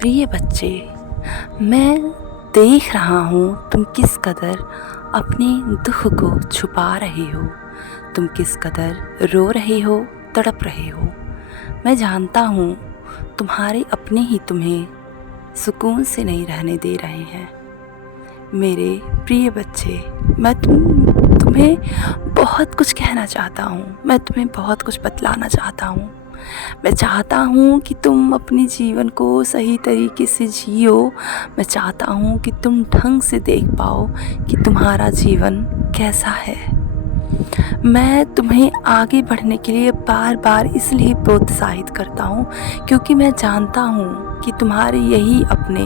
प्रिय बच्चे, मैं देख रहा हूँ तुम किस कदर अपने दुख को छुपा रहे हो। तुम किस कदर रो रहे हो, तड़प रहे हो। मैं जानता हूँ तुम्हारे अपने ही तुम्हें सुकून से नहीं रहने दे रहे हैं। मेरे प्रिय बच्चे, मैं तुम्हें बहुत कुछ कहना चाहता हूँ। मैं तुम्हें बहुत कुछ बतलाना चाहता हूँ। मैं चाहता हूँ कि तुम अपने जीवन को सही तरीके से जियो। मैं चाहता हूँ कि तुम ढंग से देख पाओ कि तुम्हारा जीवन कैसा है। मैं तुम्हें आगे बढ़ने के लिए बार बार इसलिए प्रोत्साहित करता हूँ क्योंकि मैं जानता हूँ कि तुम्हारे यही अपने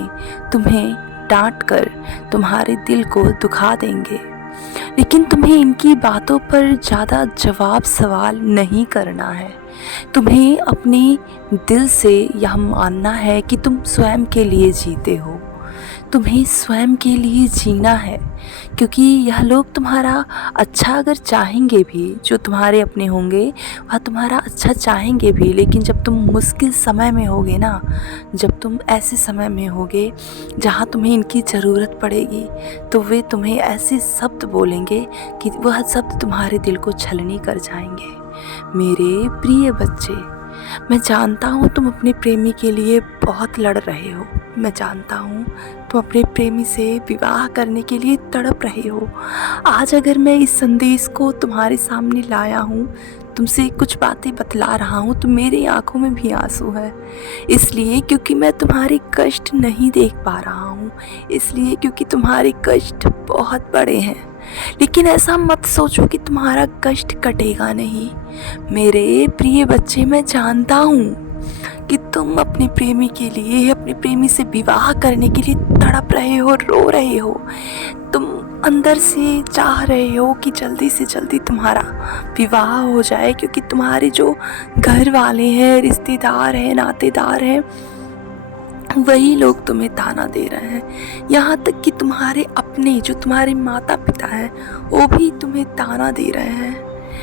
तुम्हें डांट कर तुम्हारे दिल को दुखा देंगे। लेकिन तुम्हें इनकी बातों पर ज़्यादा जवाब सवाल नहीं करना है। तुम्हें अपने दिल से यह मानना है कि तुम स्वयं के लिए जीते हो। तुम्हें स्वयं के लिए जीना है क्योंकि यह लोग तुम्हारा अच्छा अगर चाहेंगे भी, जो तुम्हारे अपने होंगे वह तुम्हारा अच्छा चाहेंगे भी, लेकिन जब तुम मुश्किल समय में होगे ना, जब तुम ऐसे समय में होगे जहाँ तुम्हें इनकी ज़रूरत पड़ेगी, तो वे तुम्हें ऐसे शब्द बोलेंगे कि वह शब्द तुम्हारे दिल को छलनी कर जाएंगे। मेरे प्रिय बच्चे, मैं जानता हूँ तुम अपने प्रेमी के लिए बहुत लड़ रहे हो। मैं जानता हूँ तुम अपने प्रेमी से विवाह करने के लिए तड़प रहे हो। आज अगर मैं इस संदेश को तुम्हारे सामने लाया हूँ, तुमसे कुछ बातें बतला रहा हूँ, तो मेरी आंखों में भी आंसू है। इसलिए क्योंकि मैं तुम्हारे कष्ट नहीं देख पा रहा हूँ, इसलिए क्योंकि तुम्हारे कष्ट बहुत बड़े हैं। लेकिन ऐसा मत सोचो कि तुम्हारा कष्ट कटेगा नहीं। मेरे प्रिय बच्चे, मैं जानता हूँ कि तुम अपने प्रेमी के लिए, अपने प्रेमी से विवाह करने के लिए तड़प रहे हो, रो रहे हो। तुम अंदर से चाह रहे हो कि जल्दी से जल्दी तुम्हारा विवाह हो जाए, क्योंकि तुम्हारे जो घर वाले हैं, रिश्तेदार हैं, नातेदार हैं, वही लोग तुम्हें ताना दे रहे हैं। यहाँ तक कि तुम्हारे अपने जो तुम्हारे माता पिता हैं वो भी तुम्हें ताना दे रहे हैं,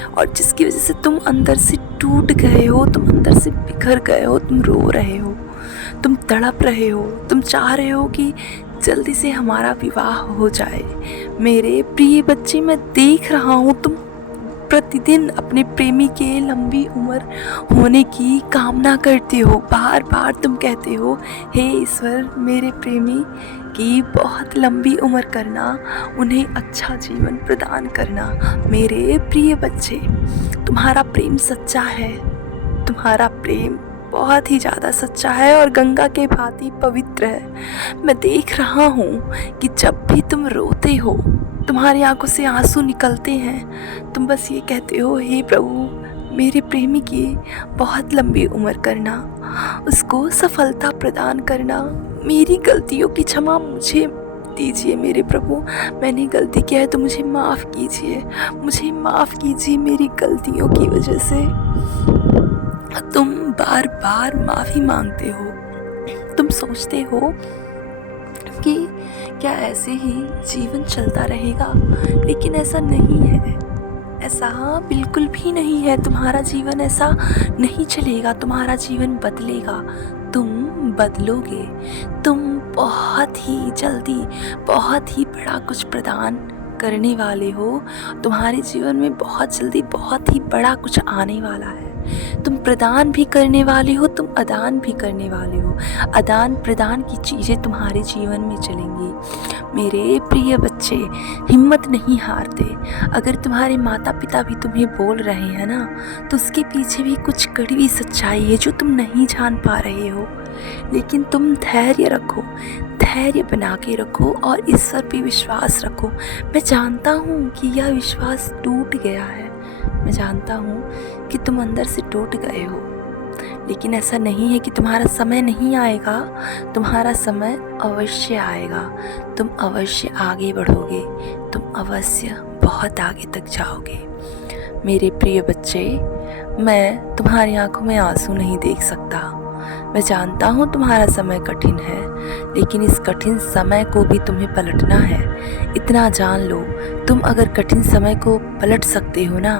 और जिसकी वजह से तुम अंदर से टूट गए हो, तुम अंदर से बिखर गए हो, तुम रो रहे हो, तुम तड़प रहे हो, तुम चाह रहे हो कि जल्दी से हमारा विवाह हो जाए। मेरे प्रिय बच्चे, मैं देख रहा हूँ तुम प्रतिदिन अपने प्रेमी के लंबी उम्र होने की कामना करते हो। बार बार तुम कहते हो, हे ईश्वर, मेरे प्रेमी की बहुत लंबी उम्र करना, उन्हें अच्छा जीवन प्रदान करना। मेरे प्रिय बच्चे, तुम्हारा प्रेम सच्चा है, तुम्हारा प्रेम बहुत ही ज़्यादा सच्चा है और गंगा के भांति पवित्र है। मैं देख रहा हूँ कि जब भी तुम रोते हो, तुम्हारी आंखों से आंसू निकलते हैं, तुम बस ये कहते हो, हे प्रभु, मेरे प्रेमी की बहुत लंबी उम्र करना, उसको सफलता प्रदान करना, मेरी गलतियों की क्षमा मुझे दीजिए। मेरे प्रभु, मैंने गलती किया है तो मुझे माफ़ कीजिए, मुझे माफ़ कीजिए मेरी गलतियों की वजह से। तुम बार बार माफ़ी मांगते हो। तुम सोचते हो कि क्या ऐसे ही जीवन चलता रहेगा, लेकिन ऐसा नहीं है। ऐसा बिल्कुल भी नहीं है। तुम्हारा जीवन ऐसा नहीं चलेगा, तुम्हारा जीवन बदलेगा, तुम बदलोगे। तुम बहुत ही जल्दी बहुत ही बड़ा कुछ प्रदान करने वाले हो। तुम्हारे जीवन में बहुत जल्दी बहुत ही बड़ा कुछ आने वाला है। तुम प्रदान भी करने वाले हो, तुम अदान भी करने वाले हो। आदान प्रदान की चीज़ें तुम्हारे जीवन में चलेंगी। मेरे प्रिय बच्चे, हिम्मत नहीं हारते। अगर तुम्हारे माता पिता भी तुम्हें बोल रहे हैं ना, तो उसके पीछे भी कुछ कड़वी सच्चाई है जो तुम नहीं जान पा रहे हो। लेकिन तुम धैर्य रखो, धैर्य बना के रखो और ईश्वर पे विश्वास रखो। मैं जानता हूँ कि यह विश्वास टूट गया है, मैं जानता हूँ कि तुम अंदर से टूट गए हो, लेकिन ऐसा नहीं है कि तुम्हारा समय नहीं आएगा। तुम्हारा समय अवश्य आएगा। तुम अवश्य आगे बढ़ोगे, तुम अवश्य बहुत आगे तक जाओगे। मेरे प्रिय बच्चे, मैं तुम्हारी आंखों में आंसू नहीं देख सकता, मैं जानता हूँ तुम्हारा समय कठिन है, लेकिन इस कठिन समय को भी तुम्हें पलटना है। इतना जान लो, तुम अगर कठिन समय को पलट सकते हो ना,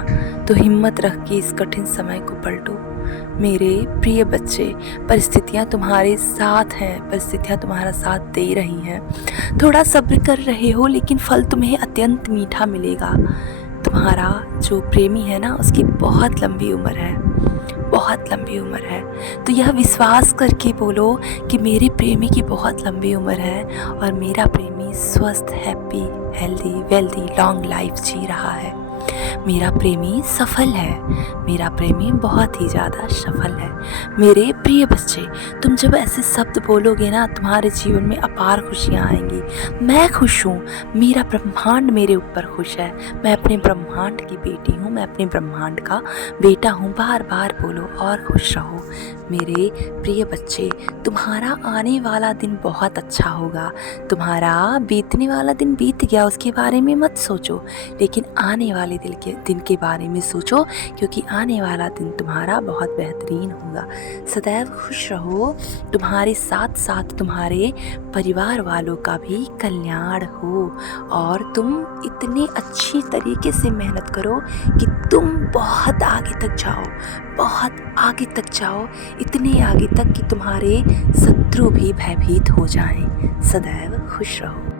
तो हिम्मत रख के इस कठिन समय को पलटो। मेरे प्रिय बच्चे, परिस्थितियाँ तुम्हारे साथ हैं, परिस्थितियाँ तुम्हारा साथ दे रही हैं। थोड़ा सब्र कर रहे हो, लेकिन फल तुम्हें अत्यंत मीठा मिलेगा। तुम्हारा जो प्रेमी है ना, उसकी बहुत लंबी उम्र है, बहुत लंबी उम्र है। तो यह विश्वास करके बोलो कि मेरे प्रेमी की बहुत लंबी उम्र है और मेरा प्रेमी स्वस्थ, happy, healthy, wealthy, long life जी रहा है। मेरा प्रेमी सफल है, मेरा प्रेमी बहुत ही ज़्यादा सफल है। मेरे प्रिय बच्चे, तुम जब ऐसे शब्द बोलोगे ना, तुम्हारे जीवन में अपार खुशियाँ आएंगी। मैं खुश हूँ, मेरा ब्रह्मांड मेरे ऊपर खुश है। मैं अपने ब्रह्मांड की बेटी हूँ, मैं अपने ब्रह्मांड का बेटा हूँ। बार बार बोलो और खुश रहो। मेरे प्रिय बच्चे, तुम्हारा आने वाला दिन बहुत अच्छा होगा। तुम्हारा बीतने वाला दिन बीत गया, उसके बारे में मत सोचो, लेकिन आने वाले दिन के बारे में सोचो, क्योंकि आने वाला दिन तुम्हारा बहुत बेहतरीन होगा। सदैव खुश रहो, तुम्हारे साथ साथ तुम्हारे परिवार वालों का भी कल्याण हो, और तुम इतने अच्छी तरीके से मेहनत करो कि तुम बहुत आगे तक जाओ, बहुत आगे तक जाओ, इतने आगे तक कि तुम्हारे शत्रु भी भयभीत हो जाएं। सदैव खुश रहो।